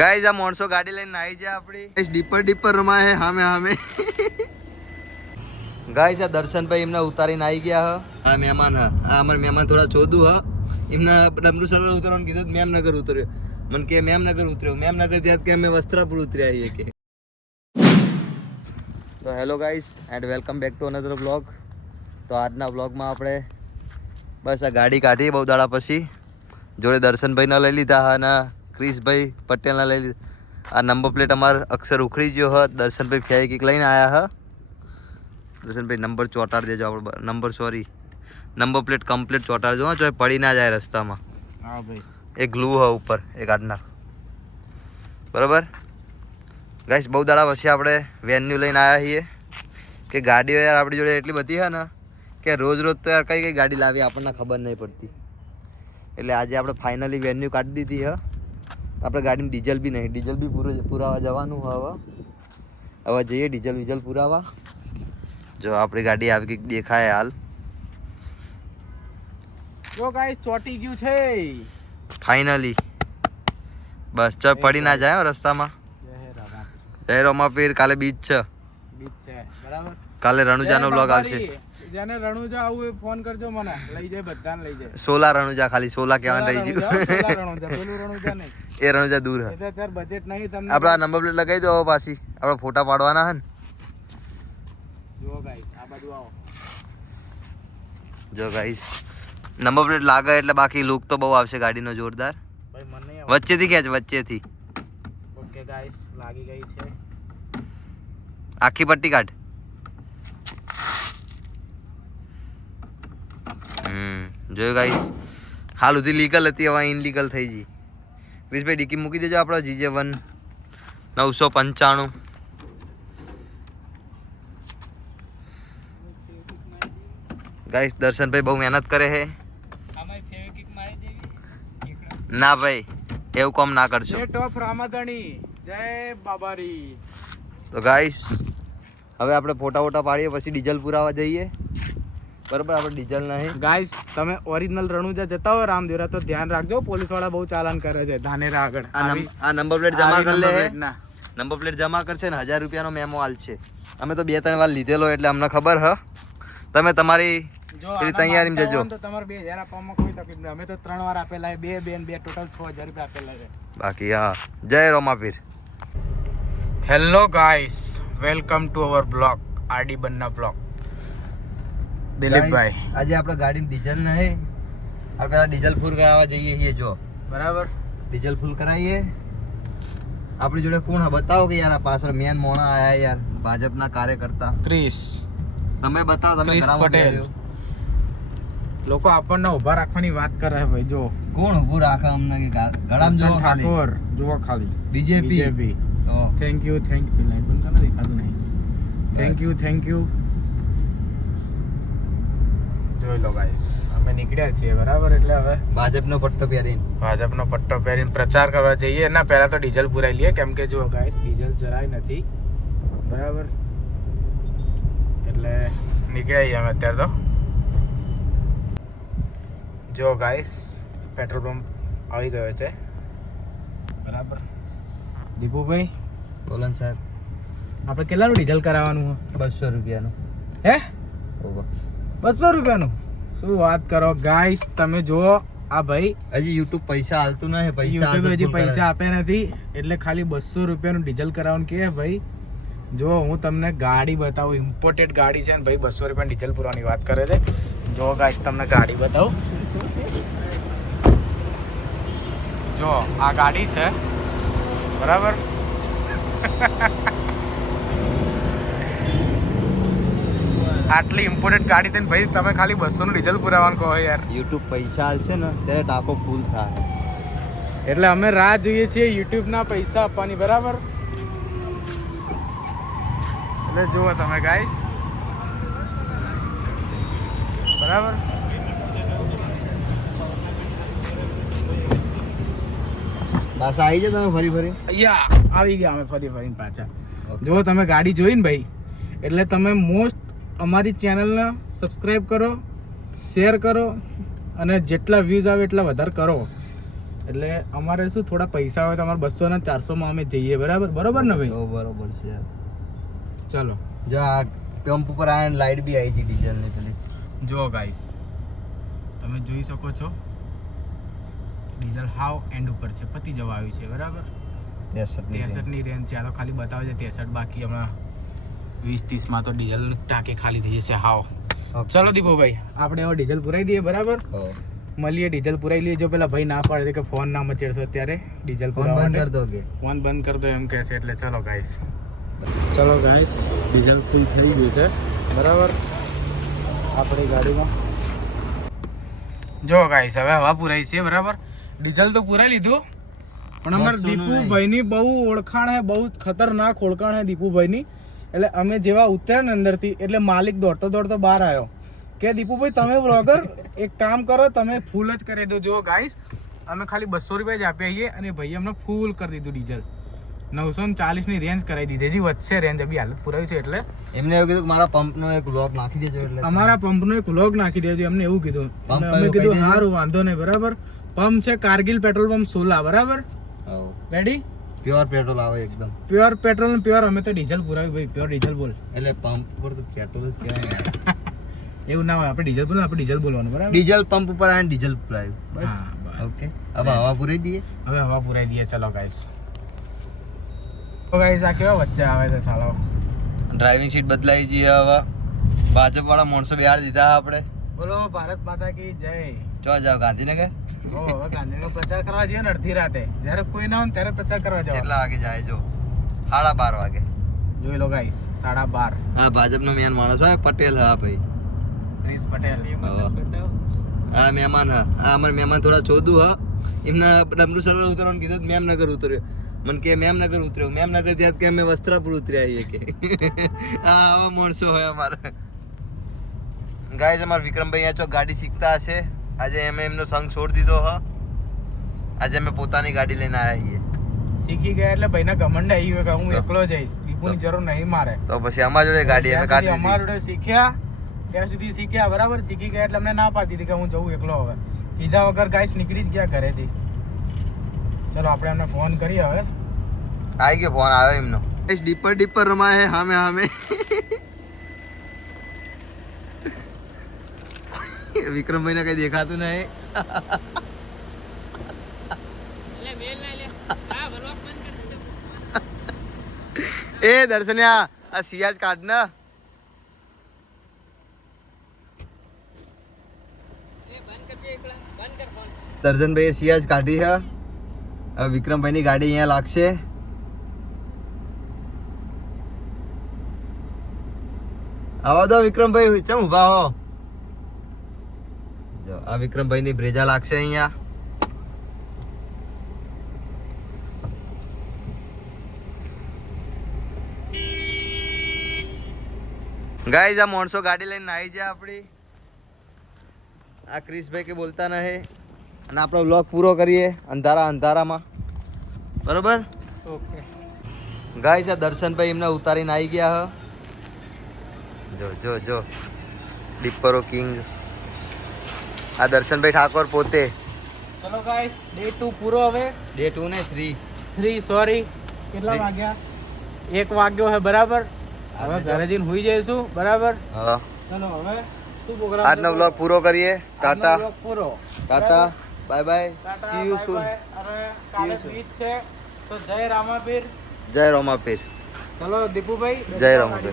Guys આ મોણસો ગાડી લઈને આવી જાય આપણી ડીપર રમાય હે હામે ગાઈસ આ દર્શનભાઈ એમને ઉતારીને આવી ગયા હ આ મહેમાન હ આ અમાર મહેમાન થોડા ચોદું હ એમને ડમરૂ સર્વર ઉતરવાનું કીધું મેમનગર ઉતર્યો મને કે મેમનગર ઉતર્યો મેમનગર ત્યાં કે અમે વસ્ત્રાપુર ઉતર્યા છીએ કે તો hello guys and welcome back to another vlog તો આજના વ્લોગમાં આપણે બસ આ ગાડી કાઢી બહુ દાડા પછી જોડે દર્શનભાઈને લઈ લીધા અને ક્રિશભાઈ પટેલના લઈ લીધા આ નંબર પ્લેટ અમારે અક્ષર ઉખડી ગયો હ દર્શનભાઈ ફેવિકિક લઈને આવ્યા હ દર્શનભાઈ નંબર ચોંટાડી દેજો આપણે નંબર પ્લેટ કમ્પ્લીટ ચોંટાડજો હા જો પડી ના જાય રસ્તામાં હા ભાઈ એક ગ્લુ હ ઉપર એક આજના બરાબર ગાઈસ બહુ દાડા પછી આપણે વેન્યુ લઈને આવ્યા છીએ કે ગાડીઓ યાર આપણી જોડે એટલી બધી છે ને કે રોજ તો યાર કઈ ગાડી લાવી આપણને ખબર નહીં પડતી એટલે આજે આપણે ફાઇનલી વેન્યુ કાઢી દીધી હ આપણે ગાડીમાં ડીઝલ બી નહીં ડીઝલ બી પુરાવા જવાનું હવે જઈએ ડીઝલ પુરાવા જો આપણી ગાડી આવી કંઈક દેખાય હાલ જો ગાઈસ ચોટી ગયું છે ફાઇનલી બસ ચો પડી ના જાય રસ્તામાં જય રોમાપીર કાલે બીચ છે બરાબર કાલે રણુજાનો વ્લોગ આવશે જેને રણુજા આવું ફોન કરજો મને લઈ જાય બધાને લઈ જાય સોલા રણુજા ખાલી સોલા કહેવાનું રહી ગયું રણુજા પેલું રણુજા નહીં એ રણુજા દૂર હે એટલે અત્યારે બજેટ નહીં તમને આપણા નંબર પ્લેટ લગાવી દો પાછી આપણે ફોટા પાડવાના હે ને જો ગાઈસ આ બાજુ આવો જો ગાઈસ નંબર પ્લેટ લાગે એટલે બાકી લુક તો બહુ આવશે ગાડીનો જોરદાર ભાઈ મને વચ્ચેથી ખેંચ વચ્ચેથી ઓકે ગાઈસ લાગી ગઈ છે આખી પટ્ટી કાઢ જોયું ગાઈસ હાલ સુધી લીગલ હતી હવે ઇનલીગલ થઈ ગઈ ક્રિશભાઈ ડીકી મૂકી દેજો આપણો GJ1 995 ગાઈસ દર્શનભાઈ બહુ મહેનત કરે છે ના ભાઈ એવું કામ ના કરશો ટોપ રામાધણી જય બાબારી તો ગાઈસ હવે આપણે ફોટા પાડીએ પછી ડીઝલ પુરાવા જઈએ બરાબર આપણે ડીઝલ નહીં ગાઈસ તમે ઓરિજિનલ રણુજા જતા હોય રામદેવરા તો ધ્યાન રાખજો પોલીસ વાળા બહુ ચાલાન કરે છે ધાનેરા આગળ આ નંબર પ્લેટ જમા કરી લે નંબર પ્લેટ જમા કરશે ને 1000 રૂપિયાનો મેમો હાલ છે અમે તો 2-3 વાર લીધેલો એટલે અમને ખબર હ તમે તમારી તૈયારીમાં જજો તો તમારે 2000 આપવામાં કોઈ તકલીફ નહીં અમે તો 3 વાર આપેલા છે 2 ટોટલ 6000 રૂપિયા આપેલા છે બાકી હા જય Ramapir hello guys welcome to our blog RD Banna blog Dilipbhai આજે આપણે ગાડીમાં ડીઝલ નહીં આપણે પેલા ડીઝલ ફૂલ કરાવવા જઈએ છીએ જો બરાબર ડીઝલ ફૂલ કરાવીએ આપણી જોડે કોણ બતાવો કે યાર આ પાછળ મેન મોણા આયા યાર ભાજપના કાર્યકર્તા ક્રિશ તમે બતાવો તમે ક્રિશ પટેલ લોકો આપણને ઊભા રાખવાની વાત કરે છે ભાઈ જો કોણ ઊભું રાખે અમને કે ગળામાં જો ખાલી ઠાકોર જુઓ ખાલી બીજેપી થેન્ક યુ લાઈટ બંધ કરો દેખાતું નહીં થેન્ક યુ જોઈ લો ગાઈસ અમે નીકળ્યા છીએ બરાબર એટલે હવે ભાજપનો પટ્ટો પહેરીને પ્રચાર કરવા જઈએ ના પહેલા તો ડીઝલ પુરાઈ લઈએ કેમ કે જો ગાઈસ ડીઝલ જરાય નથી બરાબર એટલે નીકળ્યા અમે અત્યારે તો જો ગાઈસ પેટ્રોલ પંપ આવી ગયો છે બરાબર દીપુભાઈ બોલન સાહેબ આપણે કેટલાનું ડીઝલ કરાવવાનું 200 રૂપિયાનું હે 200 રૂપિયાનું શું વાત કરો ગાઈસ તમે જુઓ આ ભાઈ હજી YouTube પૈસા હાલતું નહીં પૈસા આપ્યા નથી એટલે ખાલી 200 રૂપિયાનું ડીઝલ કરાવવાનું કે ભાઈ જો હું તમને ગાડી બતાવું ઇમ્પોર્ટેડ ગાડી છે ને ભાઈ 200 રૂપિયા ડીઝલ પુરવાની વાત કરે છે જો ગાઈસ તમને ગાડી બતાવું જો આ ગાડી છે બરાબર આટલી ઇમ્પોર્ટન્ટ ગાડી થઈને ભાઈ તમે ખાલી 200 નું ડીઝલ પુરાવાનું કહો યાર YouTube પૈસા હાલશે ને ત્યારે ટાંકો ફૂલ થાય એટલે અમે રાહ જોઈએ છીએ YouTube ના પૈસા આપવાની બરાબર એટલે જુઓ તમે ગાઈસ બરાબર બસ આવી જાય તમે ફરી આવી ગયા અમે ફરીને પાછા જો તમે ગાડી જોઈ ને ભાઈ એટલે તમે મોસ્ટ અમારી ચેનલને સબસ્ક્રાઈબ કરો શેર કરો અને જેટલા વ્યૂઝ આવે એટલા વધારે કરો એટલે અમારે શું થોડા પૈસા હોય તો અમારે 200 ને 400 માં અમે જઈએ, બરાબર બરોબર ને ભાઈ? બરોબર છે. ચલો જો આ પંપ ઉપર આ લાઈટ બી આવી છે ડીઝલ ની પેલી. જો ગાઈસ તમે જોઈ શકો છો ડીઝલ હાવ એન્ડ ઉપર છે, પતી જવા આવ્યું છે, બરાબર? 63 ની રેન્જ છે. આ તો ખાલી બતાવે છે 63, બાકી હમણાં 20-30 માં તો ડીઝલ ટાંકી ખાલી થઈ જશે હાવ. ચલો દીપુભાઈ આપણે હવે ડીઝલ પુરાઈ દઈએ, બરાબર? મળીએ, ડીઝલ પુરાઈ લઈએ. જો પેલા ભાઈ ના પાડે કે ફોન ના મચેડશો અત્યારે ડીઝલ પુરાવા માટે. ફોન બંધ કરી દો એમ કહે છે, એટલે ચલો ગાઈસ. ચલો ગાઈસ ડીઝલ ફૂલ થઈ ગયું છે, બરાબર આપણી ગાડીમાં. જો ગાઈસ હવે હવા પુરાઈ છે, બરાબર? ડીઝલ તો પુરાઈ લીધું, પણ અમારે દીપુભાઈની બહુ ઓળખાણ હે, બહુ ખતરનાક ઓળખાણ હે દીપુભાઈની. એટલે અમે જેવા ઉતર્યા ને અંદરથી એટલે માલિક દોડતો દોડતો બહાર આવ્યો કે દીપુભાઈ તમે બ્લોગર એક કામ કરો, તમે ફૂલ જ કરી દો. જો ગાઈસ અમે ખાલી 200 રૂપિયા જ આપી આવીએ અને ભાઈ અમને ફૂલ કરી દીધું ડીઝલ. 940 ની રેન્જ કરાવી દીધી. હજી વધશે રેન્જ, અભી હાલત પુરાવી છે. એટલે એમને એવું કીધું કે મારા પંપનો એક વ્લોગ નાખી દેજો. એટલે અમારા પંપનો એક વ્લોગ નાખી દેજો એમને એવું કીધું. અમે કીધું સારું વાંધો નહીં, બરાબર? પંપ છે કારગિલ પેટ્રોલ પંપ સોલા, બરાબર? રેડી? પ્યોર પેટ્રોલ આવે એકદમ. પ્યોર પેટ્રોલ ને પ્યોર. અમે તો ડીઝલ પુરાવી ભાઈ, પ્યોર ડીઝલ બોલ. એટલે પંપ પર તો પેટ્રોલ જ કહેવાય. એવું ના હોય, આપણે ડીઝલ બોલ, આપણે ડીઝલ બોલવાનું, બરાબર? ડીઝલ પંપ ઉપર આને ડીઝલ પુરાયું બસ. ઓકે હવે હવા પુરાઈ દઈએ. હવે હવા પુરાઈ દઈએ. ચલો ગાઈસ. તો ગાઈસ આ કેવા વચ્ચે આવે છે સાલો. ડ્રાઇવિંગ સીટ બદલાઈ ગઈ હવે. ભાજપ વાળા માણસો બિહાર દીધા આપણે. બોલો ભારત માતા કી જય. ચો જાવ ગાંધીનગર. હવે ગાંધીનગર પ્રચાર કરવા જઈએ ને અડધી રાતે, જ્યારે કોઈ ના હોય ત્યારે પ્રચાર કરવા જાવ. કેટલા વાગે જાય? જો 12:30 વાગે. જોઈ લો ગાઈસ 12:30. હા ભાજપનો મેન માણસ હોય પટેલ. હા ભાઈ ક્રિશ પટેલ. હા મહેમાન. હા અમારે મહેમાન થોડા ચોદું. હા એમના ડમરૂ સર્વર ઉતરવાનું કીધું, મેમનગર ઉતર્યો. મને કે મેમનગર ઉતર્યો. મેમનગર ત્યાં કે અમે વસ્ત્રાપુર ઉતર્યા છીએ કે. હા આવા માણસો હોય અમારે. ગાઈસ અમારા વિક્રમભાઈ અહીંયા ગાડી શીખતા હશે. આજે અમે એમનો સંગ છોડી દીધો. હ આજે અમે પોતાની ગાડી લઈને આવ્યા છીએ. શીખી ગયા એટલે ભાઈના ઘમંડ આવી ગયો કે હું એકલો જઈશ, દીપુની જરૂર નહીં મારે. તો પછી અમારા જોડે ગાડી અમે કાઢી અમારા જોડે શીખ્યા ત્યાં સુધી શીખ્યા, બરાબર? શીખી ગયા એટલે અમને ના પાડતી હતી કે હું જઉં એકલો. હવે કીધા વગર ગાઈસ નીકળી જ ગયા ઘરેથી. ચલો આપણે એમને ફોન કરીએ. હવે આવી ગયો ફોન આવ્યો એમનો. ડીપર ડીપર રમાય હે હામે હામે. વિક્રમભાઈ ને કઈ દેખાતું નહીં. એ દર્શન્યા આ સિયાજ કાઢ ને. દર્શનભાઈ સિયાજ કાઢી છે. હવે વિક્રમભાઈ ની ગાડી અહીંયા લાગશે. આવા દો વિક્રમભાઈ, ચમ ઉભા હો. જો આ વિક્રમભાઈ ની બ્રેજા લાગશે અહીંયા. ગાઈઝ આ માણસો ગાડી લઈને આવી જાય આપણી. આ ક્રિશભાઈ કે બોલતા નહીં. અને આપણો વ્લોગ પૂરો કરીએ અંધારામાં, બરોબર? ઓકે ગાઈઝ આ દર્શનભાઈ એમને ઉતારીને આવી ગયા હ. જો જો જો ડીપરો કિંગ આ દર્શનભાઈ ઠાકોર પોતે. ચલો ગાઈસ ડે 2 પૂરો. હવે ડે 2 ને 3 સોરી કેટલા વાગ્યા? 1 વાગ્યો હે, બરાબર? હવે ઘરે જઈને હુઈ જઈશું, બરાબર? હા ચલો હવે શું પ્રોગ્રામ? આજનો વ્લોગ પૂરો કરીએ. ટાટા પૂરો. Tata bye bye, C you સૂન. અને કાલે બીચ છે તો જય રામાપીર. જય રોમાપીર. ચલો દીપુભાઈ જય રામાપીર.